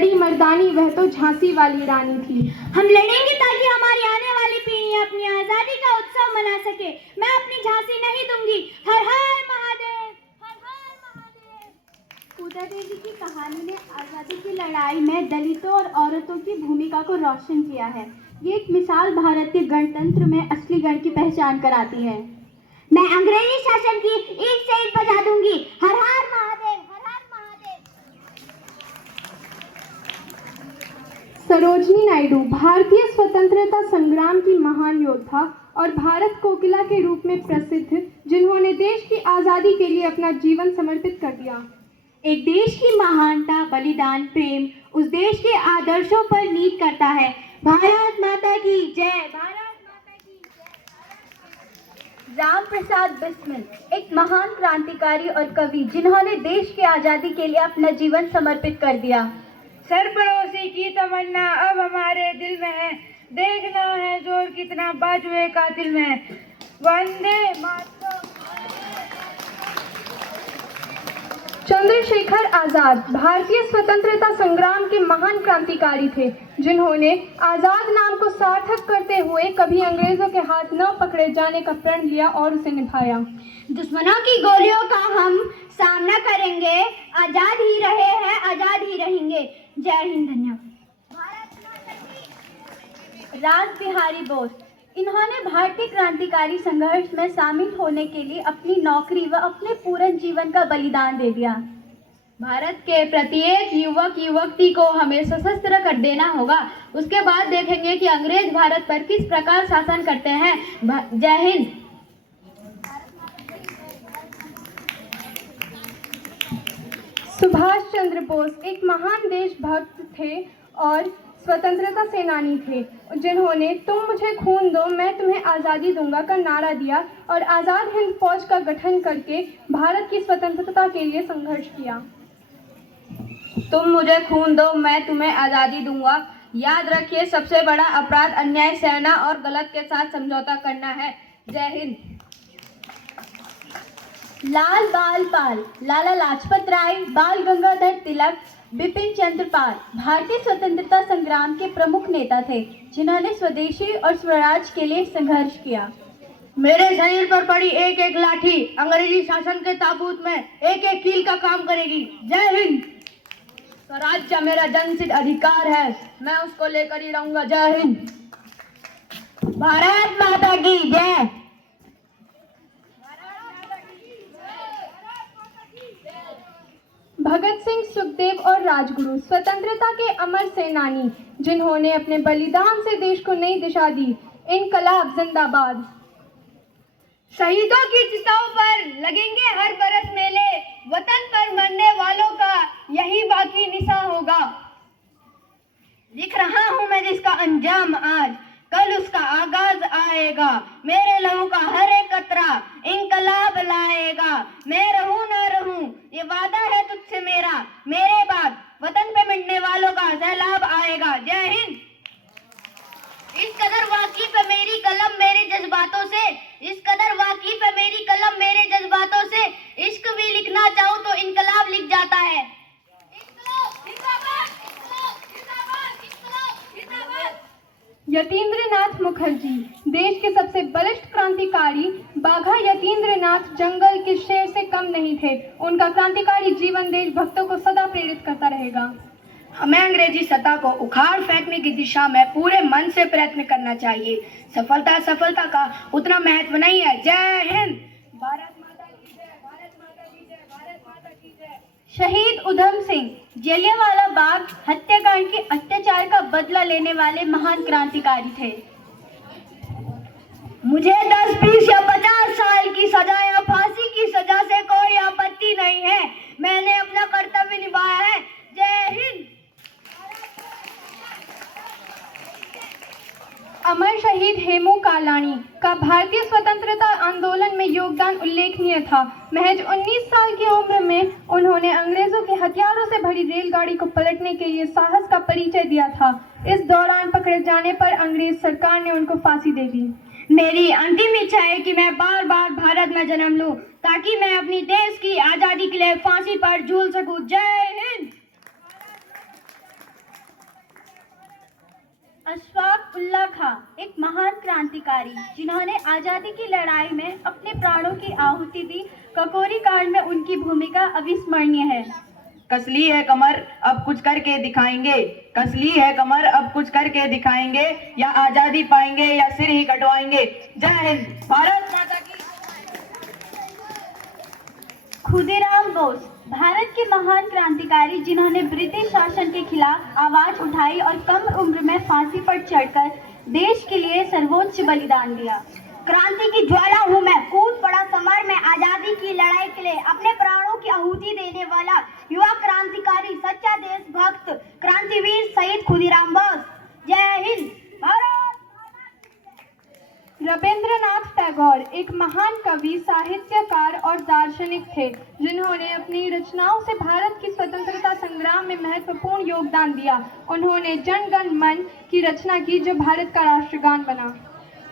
लड़ी मर्दानी वह तो झांसी वाली रानी थी। हम लड़ेंगे ताकि हमारी आने वाली पीढ़ी अपनी आजादी का उत्सव मना सके। मैं अपनी झांसी नहीं दूंगी। हर हर महादेव, हर हर महादेव। पूजा देवी की कहानी ने आजादी की लड़ाई में दलितों और औरतों की भूमिका को रोशन किया है। ये एक मिसाल भारत के गणतंत्र में असली गण की पहचान कराती है। मैं अंग्रेजी शासन की ईट से ईट बजा दूंगी। हर हर महादेव, हर हर महादेव। सरोजिनी नायडू भारतीय स्वतंत्रता संग्राम की महान योद्धा और भारत कोकिला के रूप में प्रसिद्ध, जिन्होंने देश की आज़ादी के लिए अपना जीवन समर्पित कर दिया। एक देश की महानता, बलिदान, प्रेम उस देश के आदर्शों पर नींव करता है। भारत माता की जय, भारत माता की जय। राम प्रसाद बिस्मिल एक महान क्रांतिकारी और कवि, जिन्होंने देश की आज़ादी के लिए अपना जीवन समर्पित कर दिया। सरफरोशी की तमन्ना अब हमारे दिल में है, देखना है जोर कितना बाजुए कातिल में है। वंदे मातरम। चंद्रशेखर आजाद भारतीय स्वतंत्रता संग्राम के महान क्रांतिकारी थे, जिन्होंने आजाद नाम को सार्थक करते हुए कभी अंग्रेजों के हाथ न पकड़े जाने का प्रण लिया और उसे निभाया। दुश्मनों की गोलियों का हम सामना करेंगे। आजाद ही रहे हैं, आजाद ही रहेंगे। जय हिंद, धन्यवाद। रास बिहारी बोस इन्होंने भारतीय क्रांतिकारी संघर्ष में शामिल होने के लिए अपनी नौकरी व अपने पूर्ण जीवन का बलिदान दे दिया। भारत के प्रत्येक युवक युवती को हमें सशस्त्र कर देना होगा। उसके बाद देखेंगे कि अंग्रेज भारत पर किस प्रकार शासन करते हैं। जय हिंद। सुभाष चंद्र बोस एक महान देशभक्त थे और स्वतंत्रता सेनानी थे, जिन्होंने तुम मुझे खून दो मैं तुम्हें आज़ादी दूंगा का नारा दिया और आज़ाद हिंद फौज का गठन करके भारत की स्वतंत्रता के लिए संघर्ष किया। तुम मुझे खून दो मैं तुम्हें आज़ादी दूंगा। याद रखिए, सबसे बड़ा अपराध अन्याय सहना और गलत के साथ समझौता करना है। जय हिंद। लाल बाल पाल लाला लाजपत राय, बाल गंगाधर तिलक, बिपिन चंद्र पाल भारतीय स्वतंत्रता संग्राम के प्रमुख नेता थे, जिन्होंने स्वदेशी और स्वराज के लिए संघर्ष किया। मेरे शरीर पर पड़ी एक एक लाठी अंग्रेजी शासन के ताबूत में एक एक कील का काम करेगी। जय हिंद। स्वराज्य मेरा जन्मसिद्ध अधिकार है, मैं उसको लेकर ही रहूंगा। जय हिंद। भारत माता की जय। भगत सिंह, सुखदेव और राजगुरु स्वतंत्रता के अमर सेनानी, जिन्होंने अपने बलिदान से देश को नई दिशा दी। इनकलाब जिंदाबाद। शहीदों की चिताओं पर लगेंगे हर बरस मेले, वतन पर मरने वालों का यही बाकी निशा होगा। लिख रहा हूं मैं जिसका अंजाम आज, कल उसका आगाज आएगा। मेरे लहू का हर एक कतरा इंकलाब लाएगा। मैं रहूं ना रहूं ये वादा है तुझसे मेरा, मेरे बाद वतन पे मिटने वालों का सैलाब आएगा। जय हिंद। इस कदर वाकिफ है मेरी कलम मेरे जज्बातों से, इस कदर वाकिफ है मेरी कलम मेरे जज्बातों से, इश्क भी लिखना चाहूं तो इनकलाब लिख जाता है। यतीन्द्रनाथ मुखर्जी देश के सबसे बलिष्ठ क्रांतिकारी, बाघा यतीन्द्रनाथ जंगल के शेर से कम नहीं थे। उनका क्रांतिकारी जीवन देशभक्तों को सदा प्रेरित करता रहेगा। हमें अंग्रेजी सत्ता को उखाड़ फेंकने की दिशा में पूरे मन से प्रयत्न करना चाहिए। सफलता का उतना महत्व नहीं है। जय हिंद। भारत माता की जय, भारत माता की जय, भारत माता की जय। शहीद उधम सिंह जलियांवाला बाग हत्याकांड के अत्याचार का बदला लेने वाले महान क्रांतिकारी थे। मुझे 10, 20 या 50 साल की सजा या फांसी की सजा से कोई आपत्ति नहीं है। मैंने अपना कर्तव्य निभाया है। जय हिंद। अमर शहीद हेमू कालाणी का भारतीय स्वतंत्रता आंदोलन में योगदान उल्लेखनीय था। महज 19 साल की उम्र में उन्होंने अंग्रेजों के हथियारों से भरी रेलगाड़ी को पलटने के लिए साहस का परिचय दिया था। इस दौरान पकड़े जाने पर अंग्रेज सरकार ने उनको फांसी दे दी। मेरी अंतिम इच्छा है कि मैं बार बार भारत में जन्म लूं, ताकि मैं अपनी देश की आजादी के लिए फांसी पर झूल सकूं। जय हिंद। अशफाक उल्लाह खां एक महान क्रांतिकारी जिन्होंने आज़ादी की लड़ाई में अपने प्राणों की आहुति दी। ककोरी कांड में उनकी भूमिका अविस्मरणीय है। कसली है कमर अब कुछ करके दिखाएंगे, कसली है कमर अब कुछ करके दिखाएंगे, या आजादी पाएंगे या सिर ही कटवाएंगे। जय हिंद, भारत माता की। खुदीराम बोस भारत के महान क्रांतिकारी जिन्होंने ब्रिटिश शासन के खिलाफ आवाज उठाई और कम उम्र में फांसी पर चढ़कर देश के लिए सर्वोच्च बलिदान दिया। क्रांति की ज्वाला हूँ मैं, कूद पड़ा समर में आजादी की लड़ाई के लिए, अपने प्राणों की आहुति देने वाला युवा क्रांतिकारी, सच्चा देशभक्त, क्रांतिवीर शहीद खुदीराम बोस। जय हिंद, भारत। रविंद्रनाथ टैगोर एक महान कवि, साहित्यकार और दार्शनिक थे जिन्होंने अपनी रचनाओं से भारत की स्वतंत्रता संग्राम में महत्वपूर्ण योगदान दिया। उन्होंने जन गण मन की रचना की जो भारत का राष्ट्रगान बना।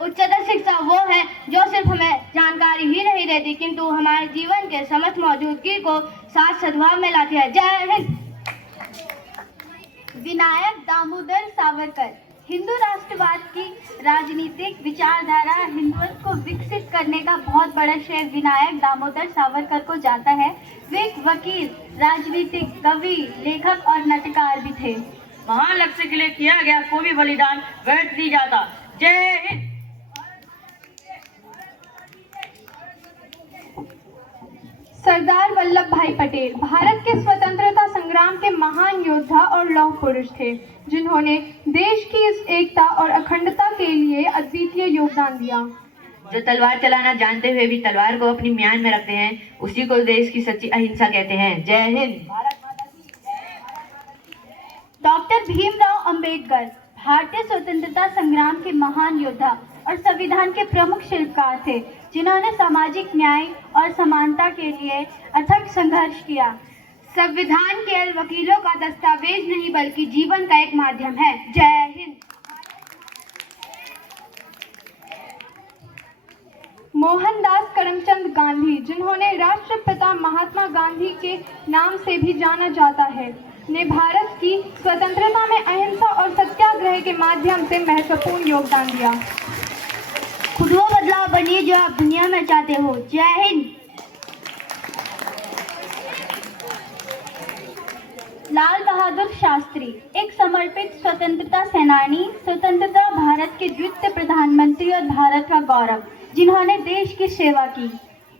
उच्चतर शिक्षा वो है जो सिर्फ हमें जानकारी ही नहीं देती किंतु हमारे जीवन के समस्त मौजूदगी को साथ सद्भाव में लाती है। जय हिंद। विनायक दामोदर सावरकर हिंदू राष्ट्रवाद की राजनीतिक विचारधारा हिंदुत्व को विकसित करने का बहुत बड़ा श्रेय विनायक दामोदर सावरकर को जाता है। वे एक वकील, राजनीतिक, कवि, लेखक और नाटककार भी थे। महान लक्ष्य के लिए किया गया कोई भी बलिदान व्यर्थ नहीं जाता। जय हिंद। सरदार वल्लभ भाई पटेल भारत के स्वतंत्रता संग्राम के महान योद्धा और लौह पुरुष थे जिन्होंने देश की इस एकता और अखंडता के लिए अद्वितीय योगदान दिया। जो तलवार चलाना जानते हुए भी तलवार को अपनी म्यान में रखते हैं उसी को देश की सच्ची अहिंसा कहते हैं। जय हिंद। डॉक्टर भीमराव अंबेडकर भारतीय स्वतंत्रता संग्राम के महान योद्धा और संविधान के प्रमुख शिल्पकार थे जिन्होंने सामाजिक न्याय और समानता के लिए अथक संघर्ष किया। संविधान केवल वकीलों का दस्तावेज नहीं बल्कि जीवन का एक माध्यम है। जय हिंद। मोहनदास करमचंद गांधी जिन्होंने राष्ट्रपिता महात्मा गांधी के नाम से भी जाना जाता है, ने भारत की स्वतंत्रता में अहिंसा और सत्याग्रह के माध्यम से महत्वपूर्ण योगदान दिया। खुद वो बदलाव बनिए जो आप दुनिया में चाहते हो। जय हिंद। लाल बहादुर शास्त्री एक समर्पित स्वतंत्रता सेनानी, स्वतंत्रता भारत के द्वितीय प्रधानमंत्री और भारत का गौरव जिन्होंने देश की सेवा की।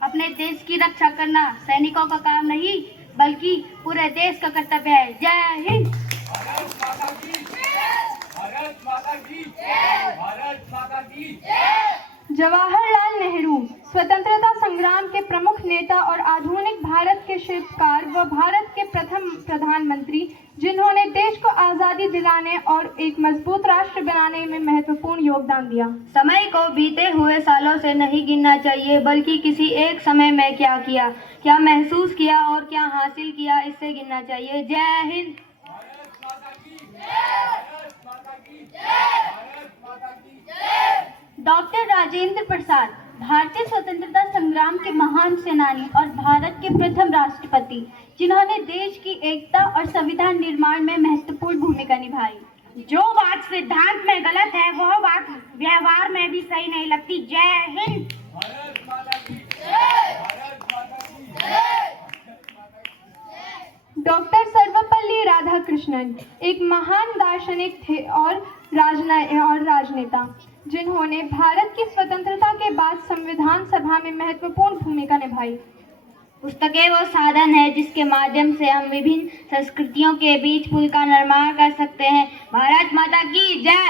अपने देश की रक्षा करना सैनिकों का काम नहीं बल्कि पूरे देश का कर्तव्य है। जय हिंद। भारत माता की जय। भारत माता की जय। भारत माता की जय। जवाहरलाल नेहरू स्वतंत्रता संग्राम के प्रमुख नेता और आधुनिक भारत के शिल्पकार व भारत के प्रथम प्रधानमंत्री जिन्होंने देश को आज़ादी दिलाने और एक मजबूत राष्ट्र बनाने में महत्वपूर्ण योगदान दिया। समय को बीते हुए सालों से नहीं गिनना चाहिए बल्कि किसी एक समय में क्या किया, क्या महसूस किया और क्या हासिल किया इससे गिनना चाहिए। जय हिंद। भारत माता की जय। भारत माता की जय। भारत माता की जय। डॉक्टर राजेंद्र प्रसाद भारतीय स्वतंत्रता संग्राम के महान सेनानी और भारत के प्रथम राष्ट्रपति जिन्होंने देश की एकता और संविधान निर्माण में महत्वपूर्ण भूमिका निभाई। जो बात सिद्धांत में गलत है वह बात व्यवहार में भी सही नहीं लगती। जय हिंद। भारत माता की जय। भारत माता की जय। डॉक्टर सर्वपल्ली राधाकृष्णन एक महान दार्शनिक थे और राजनेता जिन्होंने भारत की स्वतंत्रता के बाद संविधान सभा में महत्वपूर्ण भूमिका निभाई। पुस्तकें वो साधन है जिसके माध्यम से हम विभिन्न संस्कृतियों के बीच पुल का निर्माण कर सकते हैं। भारत माता की जय।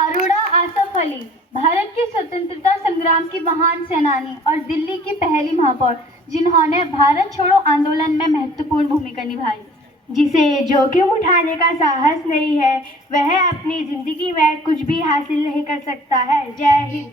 अरोड़ा आसफ अली भारत की स्वतंत्रता संग्राम की महान सेनानी और दिल्ली की पहली महापौर जिन्होंने भारत छोड़ो आंदोलन में महत्वपूर्ण भूमिका निभाई। जिसे जोखिम उठाने का साहस नहीं है वह अपनी जिंदगी में कुछ भी हासिल नहीं कर सकता है। जय हिंद।